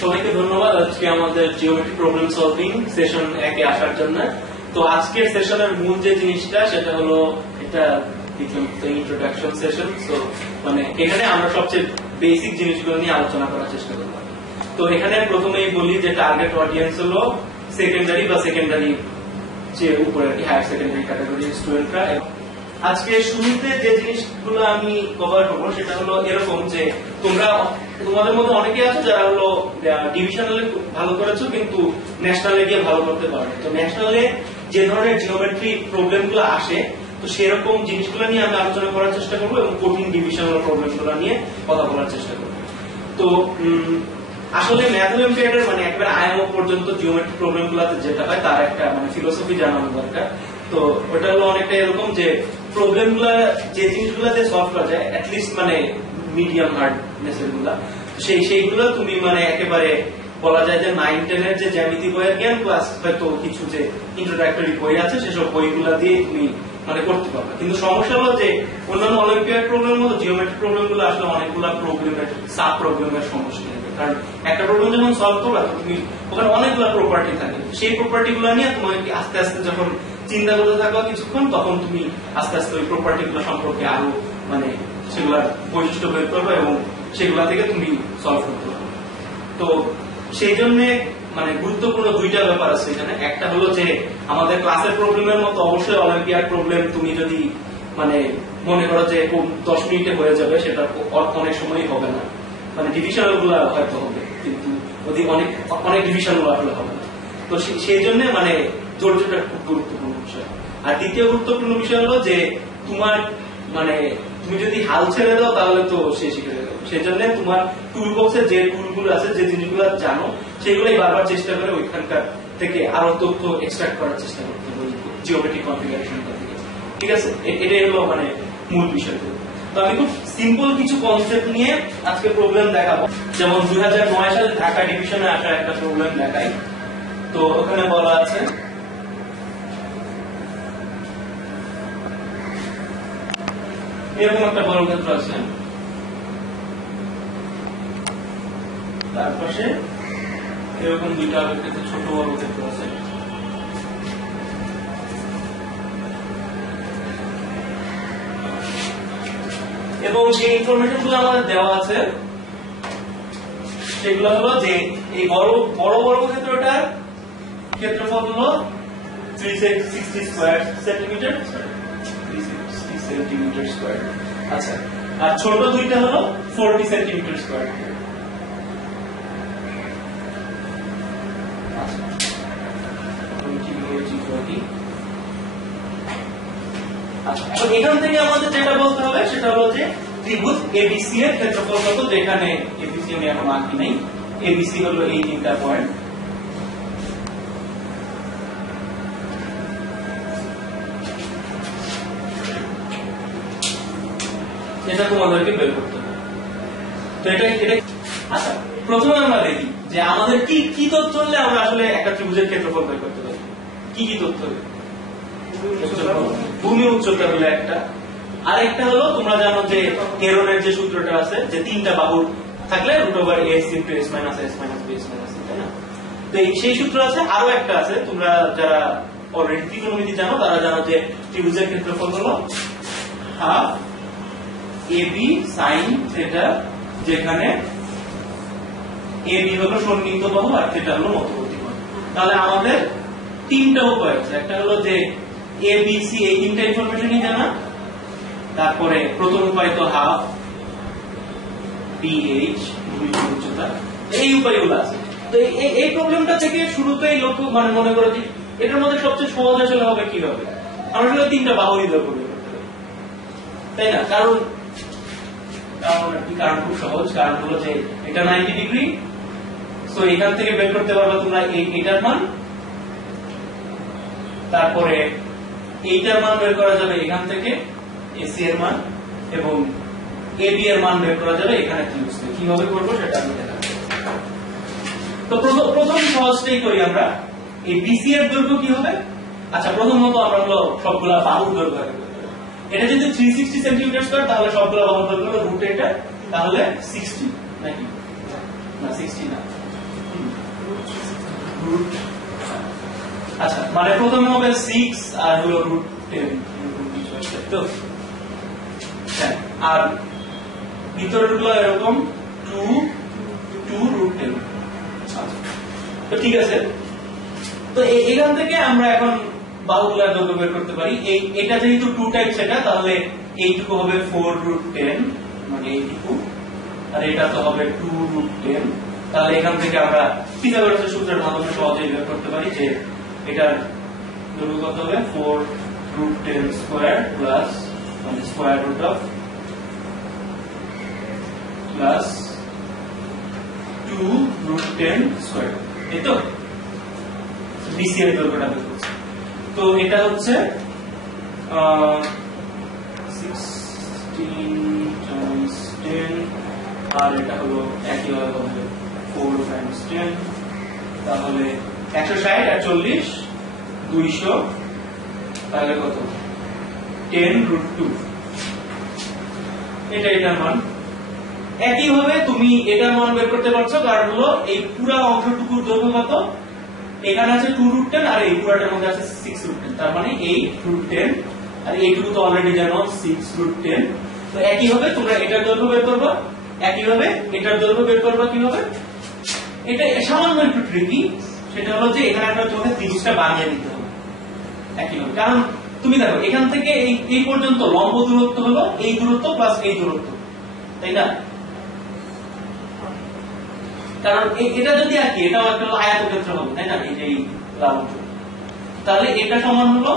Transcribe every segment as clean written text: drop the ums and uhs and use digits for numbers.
সবাইকে ধন্যবাদ আজকে আমাদের জিওমেট্রি প্রবলেম সলভিং সেশন 1 এ আসার জন্য। তো আজকের সেশনের মূল যে জিনিসটা সেটা হলো এটা ইন্ট্রোডাকশন সেশন। সো মানে এখানে আমরা সবচেয়ে বেসিক জিনিসগুলো নিয়ে আলোচনা করার চেষ্টা করব। তো এখানে প্রথমেই বলি যে টার্গেট অডিয়েন্স হলো সেকেন্ডারি বা সেকেন্ডারি যে উপরে হায়ার সেকেন্ডারি ক্যাটাগরির স্টুডেন্টরা। আজকে শুরুতে যে জিনিসগুলো আমি কভার করবো সেটা হলো এরকম যে তোমাদের মধ্যে অনেকে আছে যারা হলো ডিভিশনালে ভালো করেছো কিন্তু ন্যাশনালে গিয়ে ভালো করতে পারে। তো ন্যাশনালে যে ধরনের জিওমেট্রি প্রবলেম গুলো আসে তো সেরকম জিনিসগুলো নিয়ে আমি আলোচনা করার চেষ্টা করবো এবং কঠিন ডিভিশনাল প্রবলেম গুলো নিয়ে কথা বলার চেষ্টা করবো। তো আসলে ম্যাথ অলিম্পিয়াডের মানে একবার আইএমও পর্যন্ত জিওমেট্রি প্রবলেম গুলোতে যেটা হয় তার একটা মানে ফিলোসফি জানানো দরকার। তো ওটা হলো অনেকটা এরকম যে প্রবলেম গুলা যে জিনিসগুলাতে সলভ করা যায় অ্যাটলিস্ট মানে মিডিয়াম হার্ডনেস এর গুলা সেইগুলো তুমি মানে একেবারে বলা যায় যে 9-10 এর যে জ্যামিতি বইয়ের জ্ঞান প্লাস হয়তো কিছু যে ইন্ট্রোডাক্টরি বই আছে সেসব বইগুলা দিয়ে তুমি মানে করতে পারবে। কিন্তু সমস্যা হলো যে অন্যান্য অলিম্পিয়াড প্রবলেম মতো জিওমেট্রি প্রবলেম গুলো আসলে অনেকগুলা প্রবলেমের সাব প্রবলেমের সমস্যা থাকে। কারণ একটা প্রবলেম যখন সলভ করবা তুমি ওখানে অনেকগুলো প্রপার্টি থাকে, সেই প্রপার্টি গুলো নিয়ে তোমাকে আস্তে আস্তে যখন চিন্তা করতে থাকো কিছুক্ষণ তখন তুমি আস্তে আস্তে ওই প্রপার্টি গুলো সম্পর্কে আরো মানে সেগুলার বৈশিষ্ট্য বের করবে এবং সেগুলা থেকে তুমি সলভ করতে পারবে। তো সেই জন্য মানে গুরুত্বপূর্ণ দুইটা ব্যাপার আছে এখানে। একটা হলো যে আমাদের ক্লাসের প্রবলেমের মতো অবশ্যই অলিম্পিয়াড প্রবলেম তুমি যদি মানে মনে করো যে 10 মিনিটে হয়ে যাবে সেটা অনেক সময়ই হবে না। মানে ডিভিশনাল গুলো হয়তো হবে কিন্তু অনেক ডিভিশনাল আসলে হবে না। তো সেই জন্য মানে ধৈর্যটা খুব গুরুত্বপূর্ণ বিষয়। আর দ্বিতীয় গুরুত্বপূর্ণ বিষয় হলো যে তোমার মানে তুমি যদি হাল ছেড়ে দাও তাহলে তো সে শিখে যাবে। সেই জন্য তোমার টুল বক্সে যে টুলগুলো আছে যে জিনিসগুলো জানো সেগুলোই বারবার চেষ্টা করে ওইখানকার থেকে আরো তথ্য এক্সট্রাক্ট করার চেষ্টা করতে হবে জিওমেট্রিক কনফিগারেশন থেকে। ঠিক আছে, এটাই হলো মানে মূল বিষয়। তো আমি খুব সিম্পল কিছু কনসেপ্ট নিয়ে আজকে প্রবলেম দেখাবো। যেমন 2009 সালে ঢাকা ডিভিশনে আসা একটা প্রবলেম দেখাই। তো ওখানে বলা আছে এরকম একটা বর্গক্ষেত্র আছে, তার পাশে এরকম দুইটা অপেক্ষিত ছোট বর্গক্ষেত্র আছে। এবং যে ইনফরমেশন গুলো আমাদের দেওয়া আছে সেগুলো হলো যে এই বড় বর্গক্ষেত্রটার ক্ষেত্রফল হলো 360 স্কয়ার সেন্টিমিটার, 360 সেন্টিমিটার স্কয়ার। আচ্ছা, আর ছোট দুইটা হলো 40 সেন্টিমিটার স্কয়ার। এখান থেকে আমাদের যেটা বলতে হবে সেটা হলো যে ত্রিভুজ এবিসি এর ক্ষেত্রফল কত, যেখানে এবিসি আমি এখন আঁকি নাই। এবিসি হলো এই তিনটা পয়েন্ট। এটা তোমাদেরকে বের করতে হবে। তো এটা আচ্ছা, প্রথমে আমরা দেখি যে আমাদের কি তথ্য হলে আমরা আসলে একটা ত্রিভুজের ক্ষেত্রফল বের করতে পারি। কি তথ্য হবে? ভূমি উচ্চতা হলো একটা, আর একটা হলো তোমরা জানো যে হেরনের যে সূত্রটা আছে যে তিনটা বাহু থাকলে √s * s - s - b s - c, তাই না? তো সেই সূত্র আছে। আরো একটা আছে, তোমরা যারা অলরেডি ত্রিকোণমিতি জানো তারা জানো যে ত্রিভুজের ক্ষেত্রফল হলো হাফ ab sin θ, যেখানে ab হলো সন্নিহিত বাহু আর θ হলো মধ্যবর্তী বাহু। তাহলে আমাদের তিনটা উপায় আছে। একটা হলো যে ABC এই তিনটা ইনফরমেশনই জানা, তারপরে প্রথম উপায় তো হাফ BH ভূমি উচ্চতা, এই উপায়গুলো আছে। তো এই প্রবলেমটা থেকে শুরুতেই লক্ষ্য মানে মনে করো যে এটার মধ্যে সবচেয়ে সহজ আসলে হবে কি হবে, আমরা আসলে তিনটা বাহু নির্ণয় করতে পারি, তাই না? কারণ খুব সহজ। কারণ হলো যে এটা 90 ডিগ্রি, সো এখান থেকে বের করতে পারবে তোমরা এইটার মান, তারপরে এইটার মান বের করা যাবে এখান থেকে AC এর মান, এবং AB এর মান বের করা যাবে এখানে ত্রিভুজ থেকে। কিভাবে করবো সেটা আমি দেখাবো। তো প্রথম সহজটাই করি আমরা। এই BC এর দৈর্ঘ্য কি হবে? আচ্ছা, প্রথমত আমরা হলো সবগুলা বাহুর দৈর্ঘ্য আগে করতে হবে। এটা যদি 360 সেন্টিমিটার স্কয়ার তাহলে সবগুলা বাহুর দৈর্ঘ্য হলো √এটা, তাহলে 60 নাকি না 60 না রুট, আচ্ছা মানে প্রথমে হবে 6 আর হলো রুট 10 তো হ্যাঁ, আর ভিতরে ঢুকলো এরকম 2 রুট 10। তো ঠিক আছে, তো এখান থেকে আমরা এখন বাহুগুলোর দৈর্ঘ্য বের করতে পারি। এটা যেহেতু 2 টাইপ সেটা, তাহলে এইটুকু হবে 4 রুট 10 মানে এইটুকু, আর এটা তো হবে 2 রুট 10। তাহলে এখান থেকে আমরা পিথাগোরাসের সূত্রের মাধ্যমে সহজেই বের করতে পারি যে এটার দৈর্ঘ্য কত হবে 4 রুট 10 স্কয়ার প্লাস মানে square root of plus 2 root 10 square, এই তো বিসি এর দৈর্ঘ্যটা বের করছি। তো এটা হচ্ছে 16 টাইমস 10 আর এটা হলো একই ভাবে হবে 4 টাইমস 10, তাহলে 160 আর 40 200, তাহলে কত 10 রুট 2, এটার মান। একই ভাবে তুমি এটার মান বের করতে পারছো, কারণ হলো এই পুরো অংশটুকুর দৈর্ঘ্য কত, এখানে আছে 2 রুট 10 আর এই পুরোটার মধ্যে আছে 6 রুট 10, তার মানে 8 রুট 10, আর এইটুকু তো অলরেডি জানো 6 রুট 10। তো একই ভাবে তোমরা এটার দৈর্ঘ্য বের করবে, একই ভাবে এটার দৈর্ঘ্য বের করবে কিভাবে, এটা সামান্য একটু ট্রিকি, সেটা হলো যে এখানে একটা তোমাকে ত্রিভুজটা বানিয়ে দিতে হবে একই ভাবে। কারণ তুমি দেখো এখান থেকে এই পর্যন্ত লম্ব দূরত্ব হলো এই দূরত্ব প্লাস এই দূরত্ব, তাই না? কারণ এটা যদি আঁকি এটাও একটা আয়তক্ষেত্র হবে, তাই না? এই যে লাম্ব, তাহলে এটা সমান হলো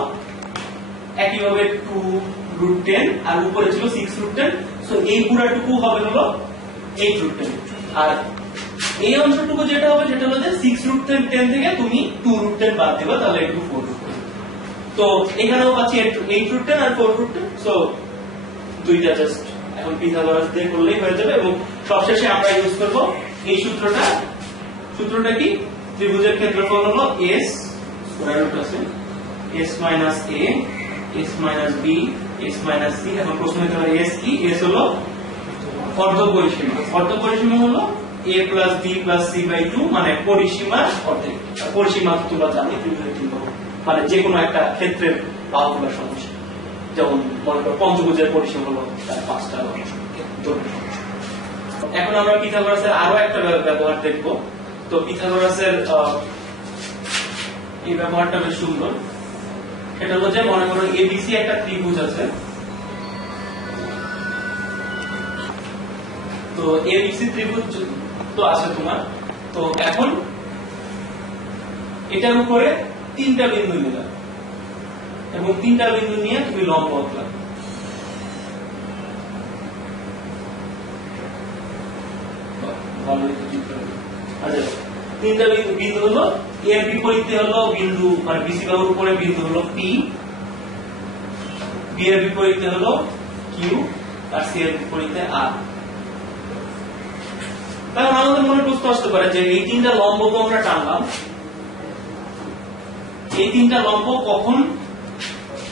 একইভাবে 2 রুট 10 আর উপরে ছিল 6 রুট 10, সো এই পুরাটুকু হবে হলো 8 রুট 10, আর এই অংশটুকু যেটা হবে সেটা হলো যে 6 রুট 10 থেকে তুমি 2 রুট 10 বাদ দিবা, তাহলে একটু 4 রুট 10। তো এখানেও পাচ্ছি 8 রুট 10 আর 4 রুট 10, সো দুইটা জাস্ট এখন পিথাগোরাস দিয়ে করলেই হয়ে যাবে। এবং সবশেষে আমরা ইউজ করব এই সূত্রটা কি, ত্রিভুজের ক্ষেত্রফল হলো s স্কয়ার রুট আছে s minus a s minus b s minus c। এখন প্রশ্ন হতে পারে s কি, s হলো অর্ধপরিসীমা, অর্ধপরিসীমা হলো a plus b plus c by 2 মানে পরিসীমার অর্ধেক। পরিসীমা তোমরা জানি ত্রিভুজের চিহ্ন মানে যে কোনো একটা ক্ষেত্রের বাহুগুলোর সমষ্টি, যেমন মনে করো পঞ্চভুজের পরিসীমা হলো 5টা অংশ। এখন আমরা পিথাগোরাসের আরো একটা ব্যবহার দেখব। তো পিথাগোরাসের এই ব্যবহারটা বেশ সুন্দর, সেটা হলো যে মনে করো এবিসি একটা ত্রিভুজ আছে, তো এবিসি ত্রিভুজ তো আছে তোমার। তো এখন এটার উপরে 3টা বিন্দু নিলাম এবং 3টা বিন্দু নিয়ে তুমি লম্ব আঁকলা। আচ্ছা, 3টা বিন্দু হলো এর বিপরীতে হলো বিন্দু মানে বিসি বাহুর উপরে বিন্দু হলো পি, বি এর বিপরীতে হলো কিউ, আর সি এর বিপরীতে আর। তাহলে আমাদের মনে প্রশ্ন আসতে পারে যে এই 3টা লম্ব তো আমরা টানলাম, এই 3টা লম্ব কখন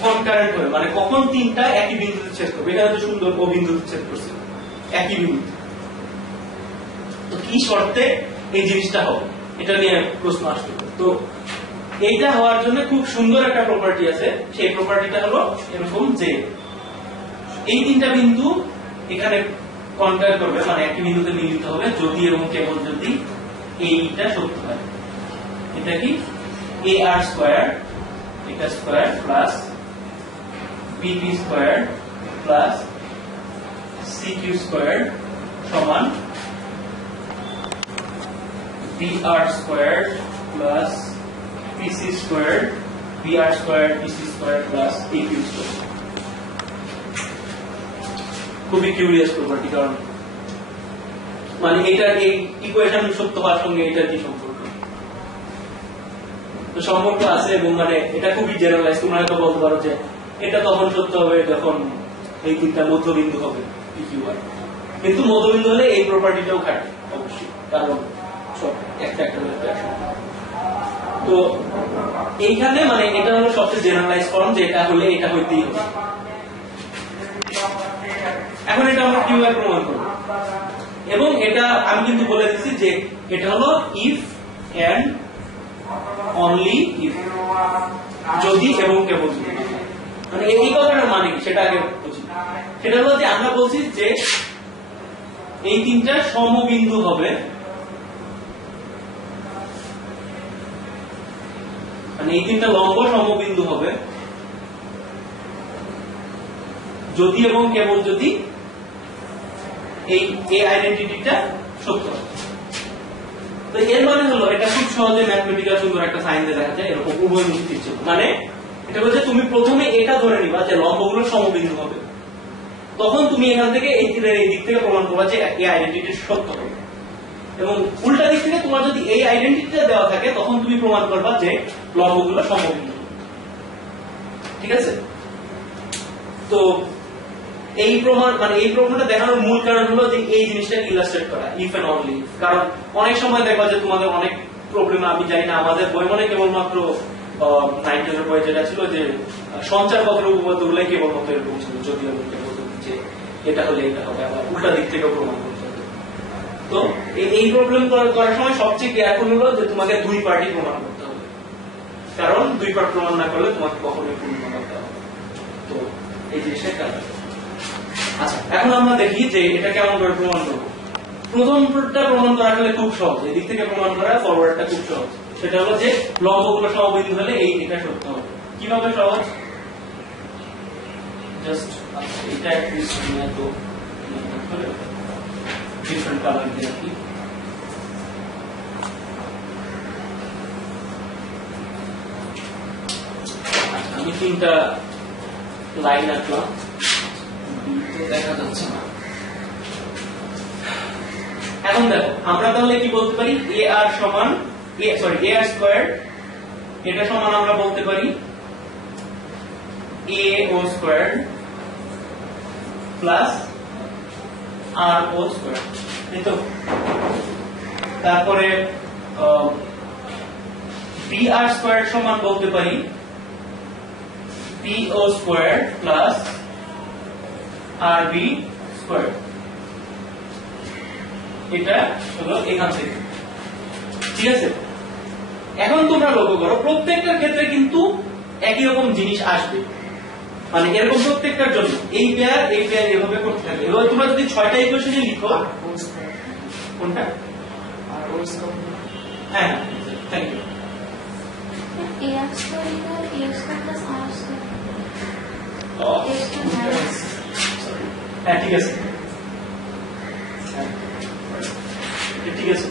কনকারেন্ট হবে, মানে কখন 3টা একই বিন্দুতে ছেদ করবে। এটা হচ্ছে সুন্দর, ও বিন্দুতে ছেদ করছে একই বিন্দু, তো কি শর্তে এই জিনিসটা হবে এটা নিয়ে প্রশ্ন আসতে পারে। তো এইটা হওয়ার জন্য খুব সুন্দর একটা প্রপার্টি আছে, সেই প্রপার্টিটা হলো এরকম যে এই 3টা বিন্দু এখানে কনকার করবে মানে একই বিন্দুতে মিলিত হবে যদি এবং কেবল যদি এইটা সত্য হয়। এটা কি a r স্কয়ার এটা square plus bp square plus cq square সমান br square plus pc square br square pc square plus aq square. খুবই কিউরিয়াস প্রপার্টি, কারণ মানে এটার এই ইকুয়েশন সত্য হওয়ার সঙ্গে এটার কি সম্পর্ক, তো সম্পর্ক আছে এবং মানে এটা খুবই জেনারেলাইজ। তোমরা হয়তো বলতে পারো যে এটা তখন সত্য হবে যখন এই 3টা মধ্যবিন্দু হবে PQR, কিন্তু মধ্যবিন্দু হলে এই প্রপার্টিটাও খাটে অবশ্যই, কারণ সব একটা একটা তো এইখানে মানে এটা হলো সবচেয়ে জেনারেলাইজ ফর্ম যে এটা হলে এটা হইতেই হবে। এখন এটা আমরা কিভাবে প্রমাণ করব, এবং এটা আমি কিন্তু বলে দিচ্ছি যে এটা হলো ইফ and only if, যদি এবং কেবল যদি, মানে এই কথাটার মানে কি সেটা আগে বুঝি। সেটা হলো যে আমরা বলছি যে এই তিনটা সমবিন্দু হবে, মানে এই তিনটা লম্ব সমবিন্দু হবে যদি এবং কেবল যদি এই আইডেন্টিটিটা সত্য। তো এর মানে হলো এটা খুব সহজে ম্যাথমেটিক্যাল সুন্দর একটা সাইন দিয়ে দেখা যায়, এরকম উভয়মুখী ছিল। মানে এটা বলছে তুমি প্রথমে এটা ধরে নিবা যে লম্বগুলো সমবিন্দু হবে, তখন তুমি এখান থেকে এই দিক থেকে প্রমাণ করবা যে এই আইডেন্টিটি সত্য হবে। এবং উল্টা দিক থেকে তোমার যদি এই আইডেন্টিটিটা দেওয়া থাকে তখন তুমি প্রমাণ করবা যে লম্বগুলো সমবিন্দু। ঠিক আছে? তো এই প্রমাণ, মানে এই প্রমাণটা দেখানোর মূল কারণ হলো যে এই জিনিসটাকে ইলাস্ট্রেট করা, ইফ এন্ড অনলি। কারণ অনেক সময় দেখবা যে তোমাদের অনেক প্রবলেম, আমি জানি না আমাদের বই মানে কেবলমাত্র 9 এর বই যেটা ছিল যে সঞ্চারপত্র উপপাদ্যগুলোই কেবলমাত্র এরকম ছিল, যদি এবং কেবল যে এটা হলে এটা হবে, আবার উল্টা দিক থেকেও প্রমাণ করতে হবে। তো এই প্রবলেম করার সময় সবচেয়ে কেয়ারফুল হলো যে তোমাকে দুই পার্টি প্রমাণ করতে হবে, কারণ দুই পার্ট প্রমাণ না করলে তোমাকে কখনোই পূর্ণ করতে হবে। তো এই জিনিসটা কারণ। আচ্ছা, এখন আমরা দেখি যে এটা কেমন করে প্রমাণ করব। প্রথমটা প্রমাণ করা আসলে খুব সহজ, এদিক থেকে প্রমাণ করা ফরওয়ার্ডটা খুব সহজ। সেটা হলো যে লম্বগুলো সমবিন্দু হলে এটা সত্য হবে। কিভাবে সহজ? জাস্ট এটা টুইস্ট নিয়ে তো ডিফারেন্ট কালার দিয়ে কি আমি তিনটা লাইন আঁকলাম, দেখা যাচ্ছে না। এখন দেখো আমরা তাহলে কি বলতে পারি, এ আর সমান এ আর স্কয়ার, এটা সমান আমরা বলতে পারি এ ও স্কয়ার প্লাস আর ও স্কয়ার। তো তারপরে বি আর স্কয়ার সমান বলতে পারি বি ও স্কয়ার প্লাস আর বি স্কয়ার। এটা হলো এখান থেকে। ঠিক আছে? এখন তোমরা লক্ষ্য করো প্রত্যেকটার ক্ষেত্রে কিন্তু একই রকম জিনিস আসবে, মানে এরকম প্রত্যেকটার জন্য এই পেয়ার এভাবে করতে থাকবে। এবার তোমরা যদি 6টা ইকুয়েশনে লিখো, কোনটা? হ্যাঁ, থ্যাংক ইউ। হ্যাঁ, ঠিক আছে, ঠিক আছে।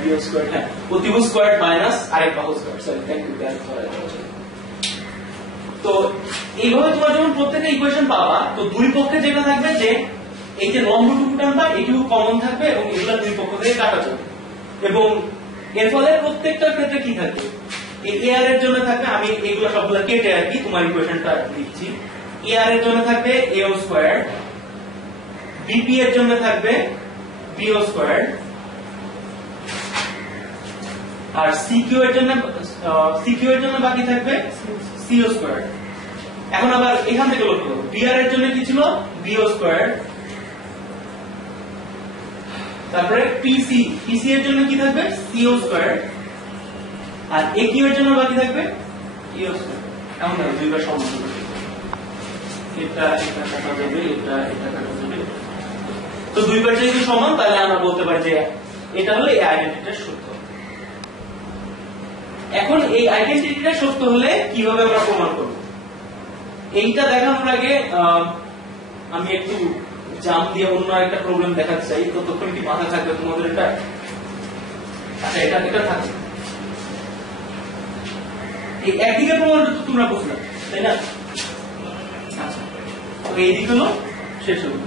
বিয়োগ স্কয়ার, হ্যাঁ, প্রতিভুজ স্কয়ার মাইনাস আরেক বাহু স্কয়ার। Sorry, thank you. তো এইভাবে তোমরা যখন প্রত্যেকটা ইকুয়েশন পাবা, তো দুই পক্ষে যেটা থাকবে যে এই যে লম্বটুকু টানবা এটিও কমন থাকবে এবং এগুলা দুই পক্ষ থেকে কাটা যাবে। এবং এর ফলে প্রত্যেকটার ক্ষেত্রে কি থাকবে, এই এ আর এর জন্য থাকবে, আমি এগুলো সবগুলো কেটে আর কি তোমার ইকুয়েশনটা লিখছি। এ আর এর জন্য থাকবে এ ও স্কয়ার, বিপি এর জন্য থাকবে বি ও স্কয়ার, আর সিকিউ এর জন্য বাকি থাকবে সি ও স্কয়ার। এখন আবার এখান থেকে লক্ষ্য করো, বিআর এর জন্য কি ছিল বি ও স্কয়ার, তারপরে পিসি এর জন্য কি থাকবে সি ও স্কয়ার, আর একিউ এর জন্য বাকি থাকবে ই ও স্কয়ার। এখন দেখো দুইবার সমান হবে, এটা কাটা যাবে, এটা কাটা যাবে। তো দুইবার যেহেতু সমান তাহলে আমরা বলতে পারি যে এটা হলো এই আইডেন্টিটিটা সত্য। এখন এই আইডেন্টিটিটা সত্য হলে কিভাবে আমরা প্রমাণ করব, এইটা দেখানোর আগে আমি একটু জাম দিয়ে অন্য একটা প্রবলেম দেখাতে চাই। ততক্ষণ কি মাথা থাকবে তোমাদের এটা? আচ্ছা, এটা থাকবে। এই একদিকে প্রমাণটা তো তোমরা বুঝলে, তাই না? আচ্ছা, এই দিক হলো শেষ হলো।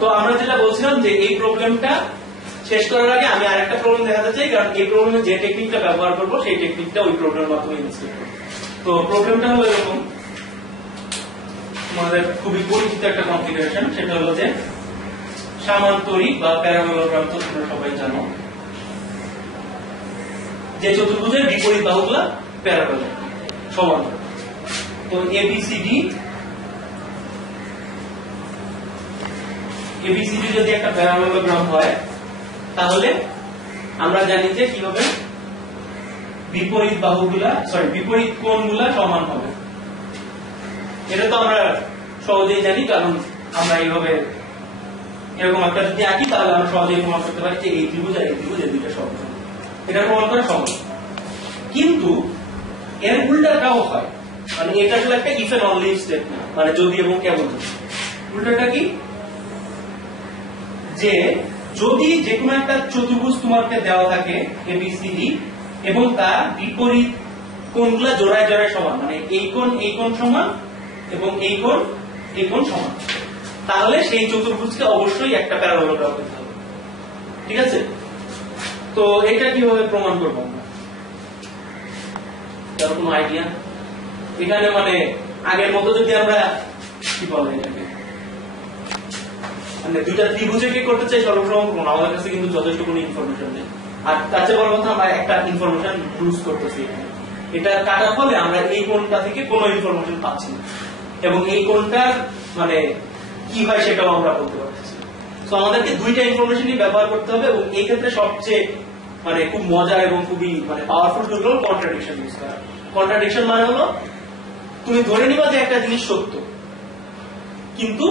তো আমরা যেটা বলছিলাম যে এই প্রবলেমটা শেষ করার আগে আমি আরেকটা প্রবলেম দেখাতে চাই, কারণ এই প্রবলেমে যে টেকনিকটা ব্যবহার করবো সেই টেকনিকটা ওই প্রবলেমের মাধ্যমে ইনস্টল করবো। তো প্রবলেমটা হলো এরকম, তোমাদের খুবই পরিচিত একটা কনফিগারেশন, সেটা হলো যে সামান্তরিক বা প্যারাবোলোগ্রাম তো তোমরা সবাই জানো, যে চতুর্ভুজের বিপরীত বাহুগুলা প্যারাবোলা সমান। তো এবিসিডি এবিসিডি যদি একটা প্যারালেলোগ্রাম হয় তাহলে আমরা জানি যে কি হবে, বিপরীত বাহুগুলা বিপরীত কোণগুলা সমান হবে। এটা তো আমরা সহজেই জানি, কারণ আমরা এইভাবে এরকম একটা যদি আঁকি তাহলে আমরা সহজেই প্রমাণ করতে পারি যে এই ত্রিভুজ আর এই ত্রিভুজ এই দুইটা সমান। এটা প্রমাণ করা সহজ। কিন্তু এর উল্টাটাও হয়, মানে এটা আসলে একটা ইফ এন্ড অনলি স্টেটমেন্ট, মানে যদি এবং কেবল। উল্টাটা কি, যে যদি যে কোনো একটা চতুর্ভুজ তোমাকে দেওয়া থাকে এবিসিডি এবং তার বিপরীত কোণগুলা জোড়ায় জোড়ায় সমান, মানে এই কোণ সমান এবং এই কোণ সমান, তাহলে সেই চতুর্ভুজকে অবশ্যই একটা প্যারালেলোগ্রাম হতে হবে। ঠিক আছে? তো এটা কিভাবে প্রমাণ করব আমরা? তার কোনো আইডিয়া? এখানে মানে আগের মতো যদি আমরা কি বলে এটাকে, মানে দুইটা ত্রিভুজে কি করতে চাই সর্বপ্রথম, আমাদের কাছে কিন্তু যথেষ্ট কোনো ইনফরমেশন নেই। আর তার চেয়ে বড় কথা, আমরা একটা ইনফরমেশন লুজ করতেছি। এটা কাটার ফলে আমরা এই কোণটা থেকে কোনো ইনফরমেশন পাচ্ছি না, এবং এই কোণটার মানে কি হয় সেটাও আমরা বলতে পারতেছি। তো আমাদেরকে দুইটা ইনফরমেশনই ব্যবহার করতে হবে, এবং এই ক্ষেত্রে সবচেয়ে মানে খুব মজার এবং খুবই মানে পাওয়ারফুল টুল হলো কন্ট্রাডিকশন ইউজ করা। কন্ট্রাডিকশন মানে হলো তুমি ধরে নিবা যে একটা জিনিস সত্য, কিন্তু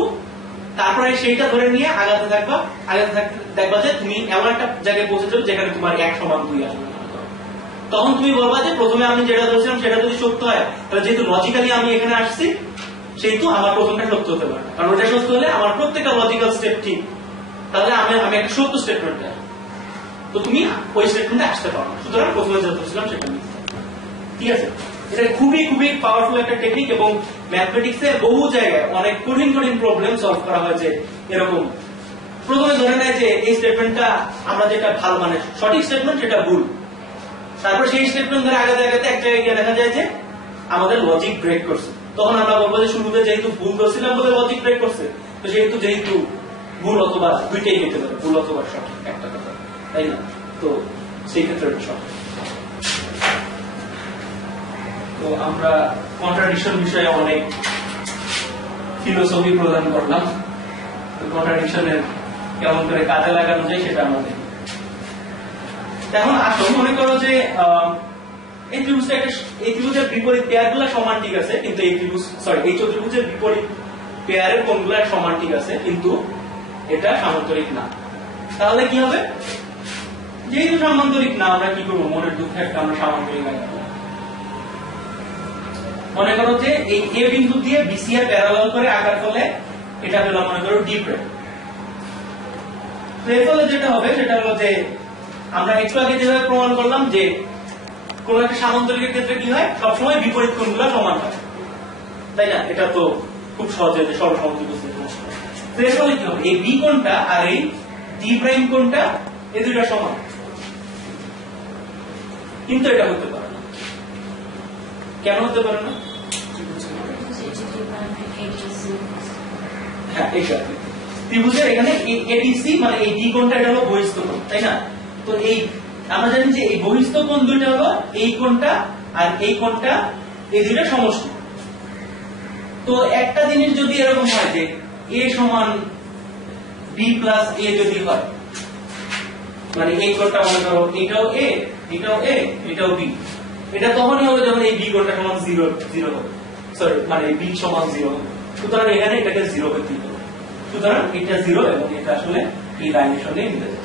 তারপরে সেইটা ধরে নিয়ে আগাতে দেখবা যে তুমি এমন একটা জায়গায় পৌঁছে যাবে যেখানে তোমার 1 = 2 আসবে। তখন তুমি বলবা যে প্রথমে আমি যেটা ধরেছিলাম সেটা যদি সত্য হয়, তাহলে যেহেতু লজিক্যালি আমি এখানে আসছি সেহেতু আমার প্রথমটা সত্য হতে পারে, কারণ ওটা সত্য হলে আমার প্রত্যেকটা লজিক্যাল স্টেপ ঠিক, তাহলে আমি একটা সত্য স্টেটমেন্টে আসবো। তো তুমি ওই স্টেটমেন্টে আসতে পারো না, সুতরাং প্রথমে যেটা ধরেছিলাম সেটা মিথ্যা। ঠিক আছে? এটা খুবই খুবই পাওয়ারফুল একটা টেকনিক, এবং ম্যাথমেটিক্সে বহু জায়গায় অনেক কঠিন প্রবলেম সলভ করা হয়েছে এরকম। প্রথমে ধরে নেয় যে এই স্টেটমেন্টটা আমরা যেটা ভালো মানে সঠিক স্টেটমেন্ট সেটা ভুল, তারপর সেই স্টেটমেন্ট ধরে আগাতে আগাতে এক জায়গায় গিয়ে দেখা যায় যে আমাদের লজিক ব্রেক করছে। তখন আমরা বলবো যে শুরুতে যেহেতু ভুল করছিলাম বলে লজিক ব্রেক করছে, তো যেহেতু ভুল অথবা দুইটাই হতে পারে, ভুল অথবা সঠিক একটা কথা, তাই না? তো সেই ক্ষেত্রে সঠিক। তো আমরা কন্ট্রাডিকশন বিষয়ে অনেক ফিলোসফি প্রদান করলাম। কন্ট্রাডিকশনের কেমন করে কাজে লাগানো যায় সেটা আমাদের। এখন আসো মনে করো যে এই ত্রিভুজের বিপরীত পেয়ারগুলো সমান, ঠিক আছে, কিন্তু এই চতুর্ভুজের বিপরীত পেয়ারের কোণগুলো সমান, ঠিক আছে, কিন্তু এটা সামান্তরিক না। তাহলে কি হবে? যেহেতু সামান্তরিক না, আমরা কি করবো? মনের দুঃখে একটা আমরা সামান্তরিক লাগাবো। মনে করো যে এই এ বিন্দু দিয়ে বিসি এর প্যারালাল করে আঁকার ফলে এটা হলো মনে করো ডি প্রাইম। তো এর ফলে যেটা হবে সেটা হলো যে আমরা একটু আগে যেভাবে প্রমাণ করলাম যে কোন একটা সামান্তরিকের ক্ষেত্রে কি হয়, সবসময় বিপরীত কোণগুলো সমান হয়, তাই না? এটা তো খুব সহজে সর্বসম্মতি বুঝতে পারছি। তো এর ফলে কি হবে? এই বি কোণটা আর এই ডি প্রাইম কোণটা এই দুইটা সমান, কিন্তু এটা হতে পারে না। কেন হতে পারে না? হ্যাঁ, এক্স্যাক্টলি। ত্রিভুজের এখানে এডিসি মানে এই ডি কোণটা এটা হলো বহিস্থ কোণ, তাই না? তো এই আমরা জানি যে এই বহিস্থ কোণ দুইটা হলো এই কোণটা আর এই কোণটা, এই দুইটা সমষ্টি। তো একটা জিনিস যদি এরকম হয় যে a সমান b প্লাস a যদি হয়, মানে এই কোণটা মনে করো এটাও a, এটাও a, এটাও b, এটা তখনই হবে যখন এই b কোণটা সমান 0 হবে, সরি মানে b সমান 0 হবে। সুতরাং এখানে এটাকে 0 করতে হবে, সুতরাং এটা 0 এবং এটা আসলে এই লাইনের সঙ্গে মিলে যাবে।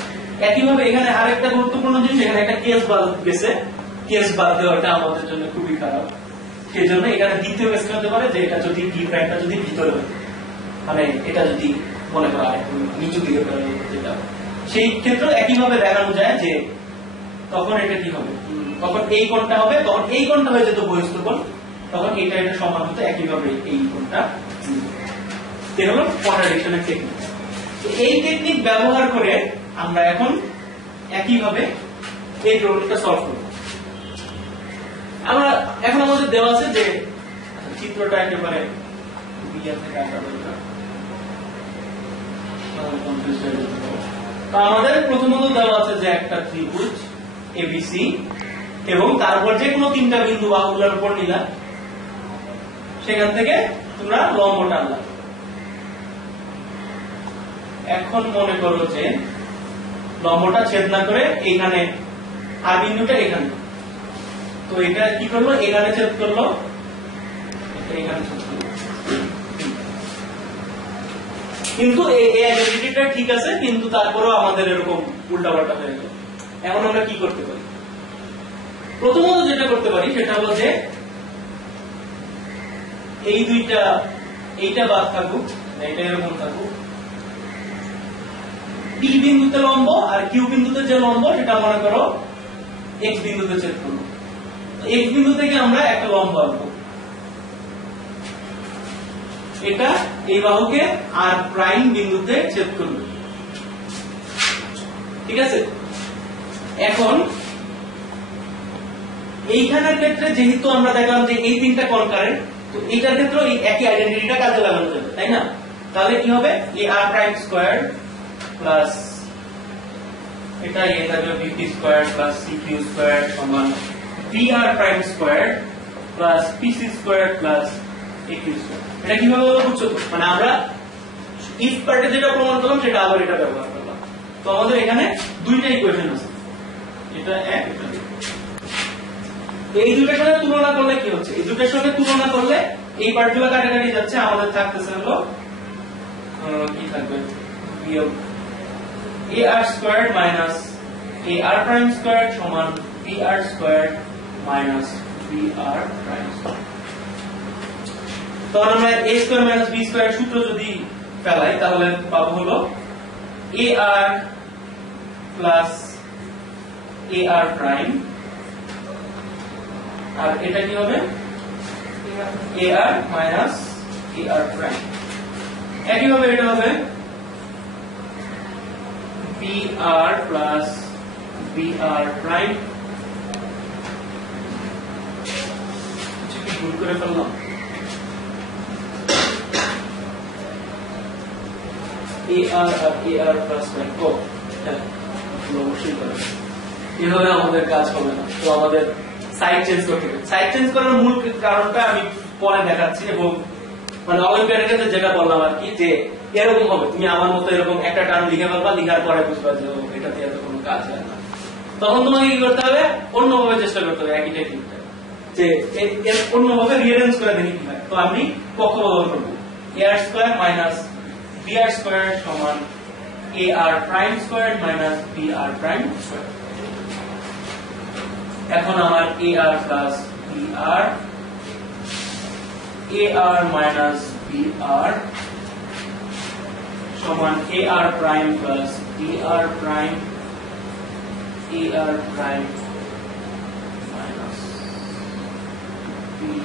একইভাবে এখানে আরেকটা গুরুত্বপূর্ণ জিনিস, এখানে একটা কেস বাদ গেছে, কেস বাদ দেওয়াটা আমাদের জন্য খুবই খারাপ। সেই জন্য এখানে দ্বিতীয় কেস হতে পারে যে এটা যদি ডি প্রাইমটা যদি ভিতরে হয়, মানে এটা যদি মনে করা হয় নিচু দিকে যেটা, সেই ক্ষেত্রে একইভাবে দেখানো যায় যে তখন এটা কি হবে, তখন এই কোণটা হবে, তখন এই কোণটা হয়ে যেত বহিস্থ কোণ, তখন এটা সমান হতো একইভাবে এই কোণটা। এটা হলো কন্ট্রাডিকশনের টেকনিক। এই টেকনিক ব্যবহার করে আমরা এখন একইভাবে এই প্রবলেমটা সলভ করব। আমরা এখন আমাদের দেওয়া আছে যে চিত্রটা একেবারে থেকে আঁকা দরকার। আমাদের প্রথমত দেওয়া আছে যে একটা ত্রিভুজ এবিসি, এবং তারপর যে কোনো তিনটা বিন্দু বাহুগুলোর উপর নিলাম, সেখান থেকে তোমরা লম্ব টানলাম। এখন মনে করো যে লম্বটা ছেদ না করে এইখানে আর বিন্দুটা এখানে, তো এটা কি করলো, এখানে ছেদ করলো, এখানে ছেদ করলো। কিন্তু এই আইডেন্টিটিটা ঠিক আছে, কিন্তু তারপরেও আমাদের এরকম উল্টাপাল্টা হয়ে গেল। এখন আমরা কি করতে পারি? প্রথমত যেটা করতে পারি সেটা হলো যে এই দুইটা, এইটা বাদ থাকুক, এটা এরকম থাকুক, পি বিন্দুতে লম্ব আর কিউ বিন্দুতে যে লম্ব সেটা মনে করো এক্স বিন্দুতে ছেদ করলো। এক্স বিন্দু থেকে আমরা একটা লম্ব আঁকবো, এটা এই বাহুকে আর প্রাইম বিন্দুতে ছেদ করবে, ঠিক আছে। এখন এইখানের ক্ষেত্রে যেহেতু আমরা দেখলাম যে এই তিনটা কনকারেন্ট, তো এইটার ক্ষেত্রে এই একই আইডেন্টিটিটা কাজে লাগানো যাবে, তাই না? তাহলে কি হবে, এ আর প্রাইম স্কয়ার প্লাস এটা এ থাকবে BP square plus CQ square সমান B R prime square plus PC square plus AQ square. এটা কিভাবে হলো বুঝছো তো? মানে আমরা ইফ পার্টে যেটা প্রমাণ করলাম সেটা আবার এটা ব্যবহার করলাম। তো আমাদের এখানে দুইটা ইকুয়েশন আছে, এটা এক, এটা দুই। এই দুইটার সাথে তুলনা করলে কি হচ্ছে, এই দুইটার সঙ্গে তুলনা করলে এই পার্টগুলো কাটাকাটি যাচ্ছে, আমাদের থাকতেছে হলো কি থাকবে, বিয়োগ এ আর স্কয়ার্ড মাইনাস এ আর প্রাইম স্কয়ার্ড সমান B R squared minus B R prime squared. তখন আমরা a square minus b square সূত্র যদি ফেলাই তাহলে পাবো হলো a r plus a r prime, আর এটা কি হবে a r minus a r prime. একইভাবে এটা হবে b r plus b r prime. কিছু কি ভুল করে ফেললাম? AR আর AR প্লাস প্রাইম কো, হ্যাঁ অবশ্যই করে। এভাবে আমাদের কাজ হবে না, তো আমাদের সাইড চেঞ্জ করতে হবে। সাইড চেঞ্জ করার মূল কারণটা আমি পরে দেখাচ্ছি, এবং মানে অলিম্পিয়াডের ক্ষেত্রে যেটা বললাম আর কি, যে এরকম হবে, তুমি আমার মতো এরকম একটা টার্ম লিখে ফেলবা, লিখার পরে বুঝবা যে এটাতে এত কোনো কাজ হয় না। তখন তোমাকে কি করতে হবে, অন্যভাবে চেষ্টা করতে হবে একই টেকনিকটা, যে অন্যভাবে রিঅ্যারেঞ্জ করে দেখি কি হয়। তো আমি পক্ষ ব্যবহার করবো, AR square minus BR square সমান AR prime square minus BR prime square. এখন আমার AR plus BR, AR minus BR সমান AR prime plus BR prime, AR prime minus BR।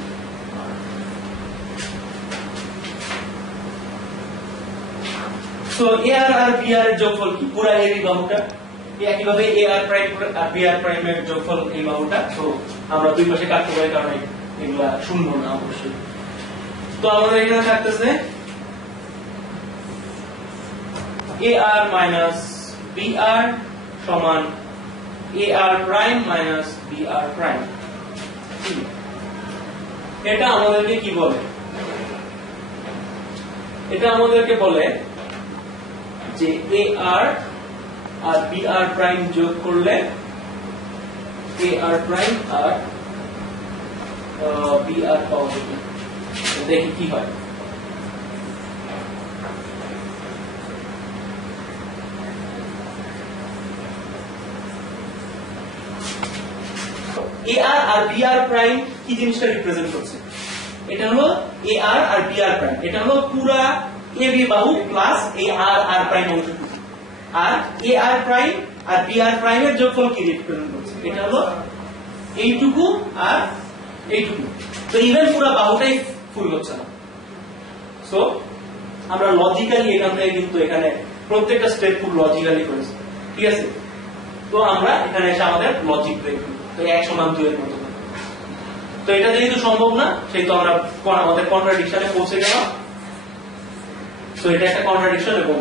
তো AR আর BR এর যোগফল কি, পুরা এই বাহুটা। একইভাবে AR প্রাইম আর BR প্রাইম এর যোগফল এই বাহুটা। তো আমরা দুই পাশে কাটতে পারি, কারণ এগুলা শূন্য না অবশ্যই। তো আমাদের এখানে থাকতেছে AR মাইনাস BR সমান AR prime minus BR prime. এটা আমাদেরকে কি বলে, এটা আমাদেরকে বলে যে AR আর BR প্রাইম যোগ করলে AR প্রাইম আর BR পাওয়া যাবে। দেখি কি হয়। AR আর BR প্রাইম কি জিনিসটা রিপ্রেজেন্ট করছে, এটা হলো AR আর BR প্রাইম, এটা হলো পুরা AB বাহু প্লাস AR আর প্রাইম অংশটুকু, আর AR প্রাইম আর BR প্রাইম এর যোগফল কি রিপ্রেজেন্ট করছে, এটা হলো এইটুকু আর এইটুকু। তো ইভেন পুরো বাহুটাই ফুল হচ্ছে না। সো আমরা লজিক্যালি এখান থেকে কিন্তু এখানে প্রত্যেকটা স্টেপ খুব লজিক্যালি করেছি, ঠিক আছে। তো আমরা এখানে এসে আমাদের লজিক ব্রেক, তো 1 সমান 2 এর মতো। তো এটা যেহেতু সম্ভব না, সেহেতু আমরা আমাদের কন্ট্রাডিকশনে পৌঁছে গেলাম। তো এটা একটা কন্ট্রাডিকশন, এবং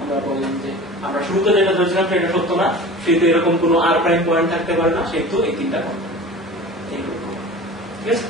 আমরা বললাম যে আমরা শুরুতে যেটা ধরেছিলাম সেটা সত্য না, সেহেতু এরকম কোনো আর প্রাইম পয়েন্ট থাকতে পারে না, সেহেতু এই তিনটা কন্ট্রাডিকশন, ঠিক আছে।